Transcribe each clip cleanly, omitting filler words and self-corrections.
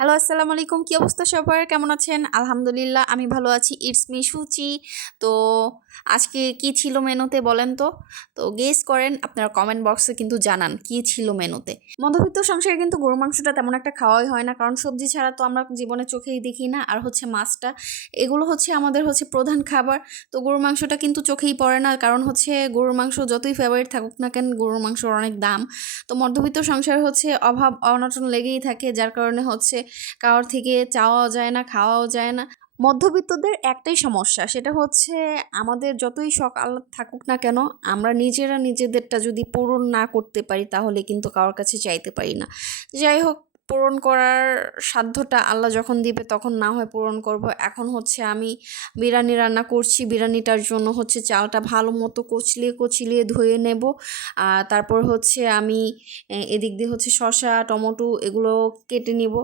Hello, আসসালামু আলাইকুম। কি অবস্থা সবার? কেমন আছেন? আলহামদুলিল্লাহ আমি ভালো আছি। ইটস মি সুচি। তো আজকে কি ছিল মেনুতে বলেন তো? তো গেস করেন, আপনারা কমেন্ট বক্সে কিন্তু জানান কি ছিল মেনুতে। মধ্যবিত্ত সংসারে কিন্তু গরুর মাংসটা তেমন একটা খাওয়াই হয় না, কারণ সবজি ছাড়া তো আমরা জীবনে চোখেই দেখি না। আর হচ্ছে মাছটা, এগুলো হচ্ছে আমাদের হচ্ছে প্রধান খাবার। তো গরুর মাংসটা কিন্তু চোখেই পড়ে না, কারণ হচ্ছে গরুর মাংস যতই ফেভারিট থাকুক না কেন, গরুর মাংসর অনেক দাম। তো মধ্যবিত্ত সংসারে হচ্ছে অভাব অনটন লেগেই থাকে, যার কারণে হচ্ছে কারোর থেকে চাওয়াও যায় না, খাওয়াও যায় না। মধ্যবিত্তদের একটাই সমস্যা, সেটা হচ্ছে আমাদের যতই শখ আহ্লাদ থাকুক না কেন, আমরা নিজেরা নিজেদেরটা যদি পূরণ না করতে পারি তাহলে কিন্তু কারোর কাছে চাইতে পারি না। যাই হোক, পূরণ করার সাধ্যটা আল্লাহ যখন দিবে তখন না হয় পূরণ করব। এখন হচ্ছে আমি বিরিয়ানি রান্না করছি। বিরিয়ানিটার জন্য হচ্ছে চালটা ভালো মতো কচলিয়ে কচলিয়ে ধুয়ে নেব। তারপর হচ্ছে আমি এদিক দিয়ে হচ্ছে শসা টমেটো এগুলো কেটে নিব।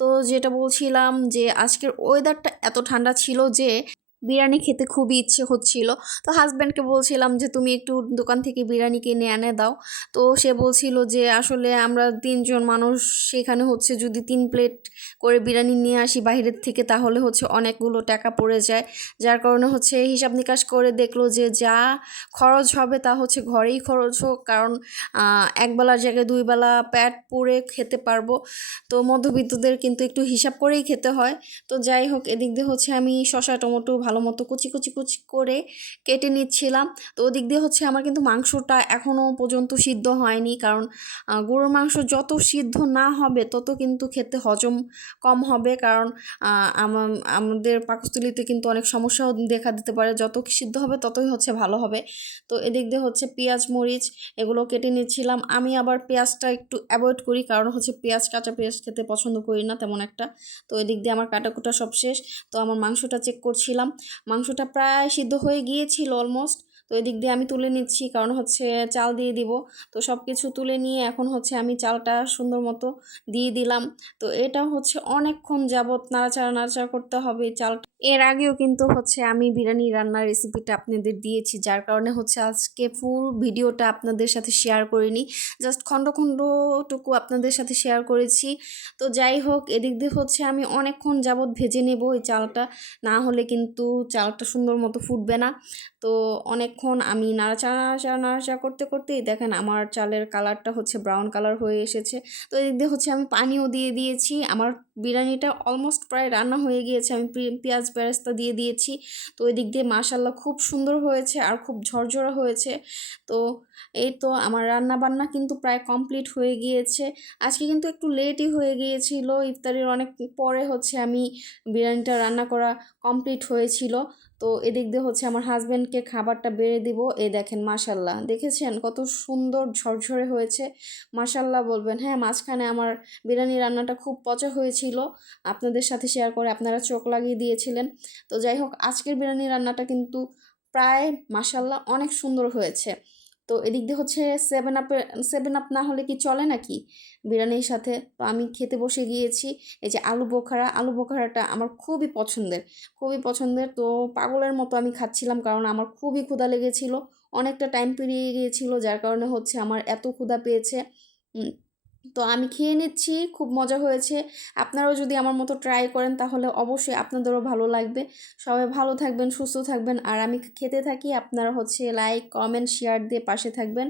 তো যেটা বলছিলাম যে আজকের ওয়েদারটা এত ঠান্ডা ছিল যে বিরিয়ানি খেতে খুবই ইচ্ছে হচ্ছিল। তো হাজব্যান্ডকে বলছিলাম যে তুমি একটু দোকান থেকে বিরিয়ানি কিনে এনে দাও। তো সে বলছিল যে আসলে আমরা 3 জন মানুষ, সেখানে হচ্ছে যদি 3 প্লেট করে বিরিয়ানি নিয়ে আসি বাইরের থেকে তাহলে হচ্ছে অনেকগুলো টাকা পড়ে যায়। যার কারণে হচ্ছে হিসাব নিকাশ করে দেখলো যে যা খরচ হবে তা হচ্ছে ঘরেই খরচ হোক, কারণ একবেলার জায়গায় 2 বেলা পেট পুড়ে খেতে পারবো। তো মধ্যবিত্তদের কিন্তু একটু হিসাব করেই খেতে হয়। তো যাই হোক, এদিক দিয়ে হচ্ছে আমি শসা টমেটো ভালো মতো কুচি কুচি কুচি করে কেটে নিচ্ছিলাম। তো ওদিক দিয়ে হচ্ছে আমার কিন্তু মাংসটা এখনও পর্যন্ত সিদ্ধ হয়নি, কারণ গরুর মাংস যত সিদ্ধ না হবে তত কিন্তু খেতে হজম কম হবে, কারণ আমাদের পাকস্থলীতে কিন্তু অনেক সমস্যাও দেখা দিতে পারে। যত সিদ্ধ হবে ততই হচ্ছে ভালো হবে। তো এদিক দিয়ে হচ্ছে পেঁয়াজ মরিচ এগুলো কেটে নিচ্ছিলাম। আমি আবার পেঁয়াজটা একটু অ্যাভয়েড করি, কারণ হচ্ছে কাঁচা পেঁয়াজ খেতে পছন্দ করি না তেমন একটা। তো এদিক দিয়ে আমার কাটাকুটা সব শেষ। তো আমার মাংসটা চেক করছিলাম, মাংসটা প্রায় সিদ্ধ হয়ে গিয়েছিল অলমোস্ট। তো এদিক দিয়ে আমি তুলে নিচ্ছি, কারণ হচ্ছে চাল দিয়ে দিব। তো সব কিছু তুলে নিয়ে এখন হচ্ছে আমি চালটা সুন্দর মতো দিয়ে দিলাম। তো এটা হচ্ছে অনেকক্ষণ যাবত নাড়াচাড়া নাড়াচাড়া করতে হবে চালটা। এর আগেও কিন্তু হচ্ছে আমি বিরিয়ানি রান্নার রেসিপিটা আপনাদের দিয়েছি, যার কারণে হচ্ছে আজকে ফুল ভিডিওটা আপনাদের সাথে শেয়ার করিনি, জাস্ট খণ্ড খণ্ডটুকু আপনাদের সাথে শেয়ার করেছি। তো যাই হোক, এদিক দিয়ে হচ্ছে আমি অনেকক্ষণ যাবত ভেজে নেব এই চালটা, না হলে কিন্তু চালটা সুন্দর মতো ফুটবে না। তো অনেকক্ষণ আমি নাড়াচাড়া নাড়াচাড়া নাড়াচাড়া করতে করতেই দেখেন আমার চালের কালারটা হচ্ছে ব্রাউন কালার হয়ে এসেছে। তো এদিক দিয়ে হচ্ছে আমি পানিও দিয়ে দিয়েছি। আমার বিরিয়ানিটা অলমোস্ট প্রায় রান্না হয়ে গিয়েছে, আমি পেঁয়াজ বেরেস্তা দিয়ে দিয়েছি। তো এদিক দিয়ে মাশাল্লাহ খুব সুন্দর হয়েছে আর খুব ঝরঝরা হয়েছে। তো এই তো আমার রান্না বান্না কিন্তু প্রায় কমপ্লিট হয়ে গিয়েছে। আজকে কিন্তু একটু লেটই হয়ে গিয়েছিল, ইফতারের অনেক পরে হচ্ছে আমি বিরিয়ানিটা রান্না করা কমপ্লিট হয়েছিল। তো এদিক দিয়ে হচ্ছে আমার হাজব্যান্ডকে খাবারটা বেড়ে দিব। এই দেখেন মাশাল্লাহ, দেখেছেন কত সুন্দর ঝরঝরে হয়েছে। মাশাল্লাহ বলবেন। হ্যাঁ, মাঝখানে আমার বিরিয়ানি রান্নাটা খুব পচা হয়েছিল, আপনাদের সাথে শেয়ার করে আপনারা চোখ লাগিয়ে দিয়েছিলেন। তো যাই হোক, আজকের বিরিয়ানি রান্নাটা কিন্তু প্রায় মাশাল্লাহ অনেক সুন্দর হয়েছে। তো এদিক দিয়ে হচ্ছে 7 আপ না হলে কি চলে নাকি বিরিয়ানির সাথে। তো আমি খেতে বসে গিয়েছি। এই যে আলু বোখারাটা আমার খুবই পছন্দের, খুবই পছন্দের। তো পাগলের মতো আমি খাচ্ছিলাম, কারণ আমার খুবই ক্ষুধা লেগেছিল, অনেকটা টাইম পেরিয়ে গিয়েছিল, যার কারণে হচ্ছে আমার এত ক্ষুধা পেয়েছে। তো আমি খেয়ে নিচ্ছি, খুব মজা হয়েছে। আপনারাও যদি আমার মতো ট্রাই করেন তাহলে অবশ্যই আপনাদেরও ভালো লাগবে। সবাই ভালো থাকবেন, সুস্থ থাকবেন, আর আমি খেতে থাকি। আপনারা হচ্ছে লাইক কমেন্ট শেয়ার দিয়ে পাশে থাকবেন,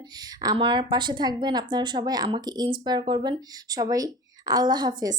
আমার পাশে থাকবেন। আপনারা সবাই আমাকে ইন্সপায়ার করবেন। সবাই আল্লাহ হাফেজ।